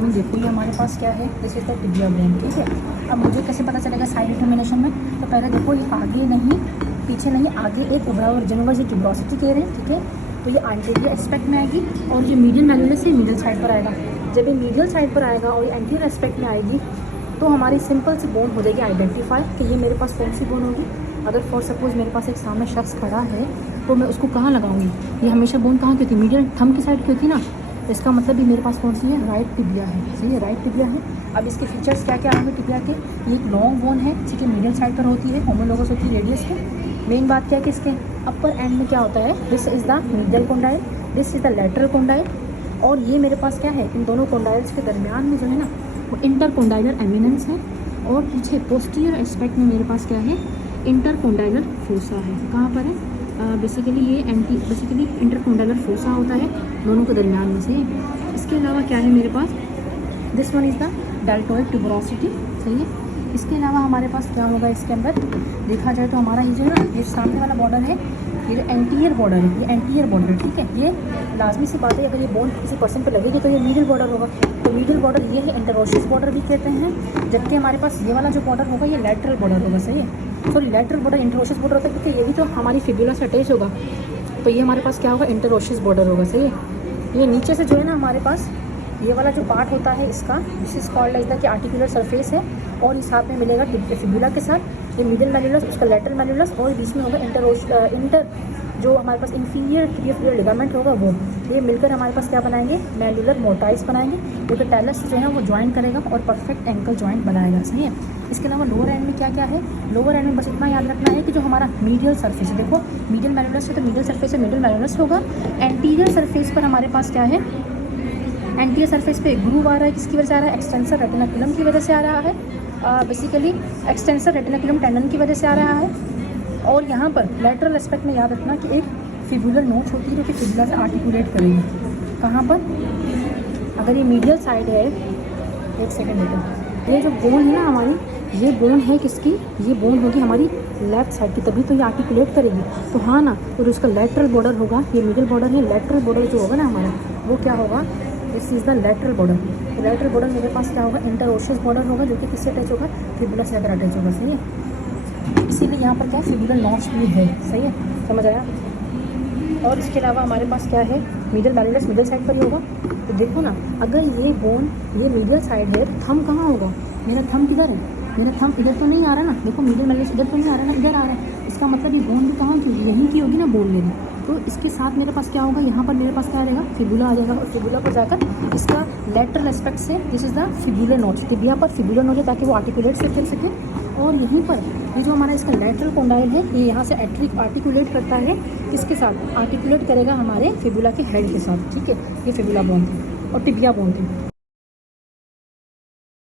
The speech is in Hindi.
बोन देखो, ये हमारे पास क्या है, this is the tibia bone, ठीक है। अब मुझे कैसे पता चलेगा साइड डिटर्मिनेशन में, तो पहले देखो ये आगे नहीं पीछे नहीं, आगे एक उभरा हुआ रीजन होगा, जो ट्यूबरोसिटी कह रहे हैं, ठीक है। तो ये एंटीरियर एस्पेक्ट में आएगी और ये मीडियल मैनुलस से मीडियल साइड पर आएगा। जब ये मीडियल साइड पर आएगा और ये एंटीरियर एस्पेक्ट में आएगी तो हमारी सिंपल सी बोन हो जाएगी आइडेंटिफाई कि ये मेरे पास कौन सी बोन होगी। अगर फॉर सपोज मेरे पास एक सामने शख्स खड़ा है तो मैं उसको कहाँ लगाऊंगी, ये हमेशा बोन कहाँ की होती है, मीडियल थंब की साइड की होती है ना। इसका मतलब ये मेरे पास कौन सी है, राइट टिबिया है, सही है, राइट टिबिया है। अब इसके फीचर्स क्या क्या आएंगे टिबिया के, ये एक लॉन्ग बोन है, ठीक है, मीडियल साइड पर होती है, होमोलोगस होती है रेडियस के। मेन बात क्या है कि इसके अपर एंड में क्या होता है, this is the medial condyle, this is the lateral condyle, और ये मेरे पास क्या है, इन दोनों कोंडाइल्स के दरमियान में जो है ना वो इंटरकोंडाइलर एमिनेंस है, और पीछे पोस्टीरियर एस्पेक्ट में मेरे पास क्या है, इंटरकोंडाइलर फोसा है। कहाँ पर है, बेसिकली ये बेसिकली इंटरकोंडाइलर फोसा होता है दोनों के दरमियान में से। इसके अलावा क्या है मेरे पास, this one is the deltoid tuberosity, सही है। इसके अलावा हमारे पास क्या होगा, इसके अंदर देखा जाए तो हमारा ये जो है ना, ये सामने वाला बॉर्डर है, ये जो एंटीरियर बॉर्डर है, ये एंटीरियर बॉर्डर, ठीक है। ये लाजमी सी बात है, अगर ये बोन किसी पर्सन पे लगेगी तो ये मिडिल बॉर्डर होगा। तो मिडिल बॉर्डर ये है, इंटरोशियस बॉर्डर भी कहते हैं, जबकि हमारे पास ये वाला जो बॉर्डर होगा ये लैटरल बॉर्डर होगा, सही है। सॉरी, लैटरल बॉर्डर इंटरोशियस बॉर्डर होता है क्योंकि ये भी तो हमारी फिब्युला से अटैच होगा, तो ये हमारे पास क्या होगा, इंटरोशियस बॉर्डर होगा, सही है। ये नीचे से जो है ना हमारे पास ये वाला जो पार्ट होता है इसका, this is called as the कि आर्टिकुलर सरफेस है, और इस हाथ में मिलेगा फिब्युला के साथ ये मिडिल मैनुलस, उसका लेटरल मैनुलस, और बीच में होगा इंटर जो हमारे पास इंफीरियर टिबियो लिगामेंट होगा वो, ये मिलकर हमारे पास क्या बनाएंगे, मैनुलर मोटाइस बनाएंगे, जो कि टेलस जो है वो ज्वाइन करेगा और परफेक्ट एंकल ज्वाइंट बनाएगा, सही है। इसके अलावा लोअर एंड में क्या क्या है, लोअर एंड में बस इतना याद रखना है कि जो हमारा मीडियल सरफेस है, देखो मीडियल मैनुलस है तो मीडियल सरफेस है, मिडिल मैनुलस होगा। एंटीरियर सरफेस पर हमारे पास क्या है, एंटीरियर सरफेस पे ग्रूव आ रहा है, किसकी वजह से आ रहा है, एक्सटेंसर रेटिनाकुलम की वजह से आ रहा है, बेसिकली एक्सटेंसर रेटिनाकुलम टेंडन की वजह से आ रहा है। और यहाँ पर लेटरल एस्पेक्ट में याद रखना कि एक फिब्युलर नोच होती है जो कि फिब्युला से आर्टिकुलेट करेगी। कहाँ पर, अगर ये मीडियल साइड है, एक सेकेंड बेटा, ये जो बोन है ना हमारी, ये बोन है किसकी, ये बोन होगी हमारी लेफ्ट साइड की, तभी तो ये आर्टिकुलेट करेगी। तो हाँ ना, और उसका लेटरल बॉर्डर होगा, ये मिडिल बॉर्डर है, लेटरल बॉर्डर जो होगा ना हमारा वो क्या होगा, this is the lateral border. Lateral border मेरे पास क्या होगा, इंटरोशियस बॉर्डर होगा, जो कि किससे अटैच होगा, फिब्युला से अगर अटैच होगा, सही है। इसीलिए यहाँ पर क्या फिब्युलर नॉच भी है, सही है, समझ आया। और इसके अलावा हमारे पास क्या है, मीडियल मैनुलस मिडिल साइड पर ही होगा। तो देखो ना, अगर ये बोन ये मीडियल साइड है तो थंब कहाँ होगा, मेरा थंब किधर है, मेरा थंब इधर तो नहीं आ रहा ना, देखो मीडियल मैनुलस इधर तो नहीं आ रहा ना, इधर आ रहा है। इसका मतलब ये बोन भी कहाँ की होगी, यहीं की होगी ना बोन मेरी। तो इसके साथ मेरे पास क्या होगा, यहाँ पर मेरे पास क्या रहेगा, फिब्युला आ जाएगा, और फिब्युला पर जाकर इसका लेटरल एस्पेक्ट से दिस इज़ द फिब्युलर नोच, टिबिया पर फिब्युलर नोच है ताकि वो आर्टिकुलेट से कर सके। और यहीं पर ये जो हमारा इसका लेटरल कोंडाइल है, ये यहाँ से आर्टिकुलेट करता है, किसके साथ आर्टिकुलेट करेगा, हमारे फिब्युला के हेड के साथ, ठीक है। ये फिब्युला बोन थी और टिबिया बोन थी।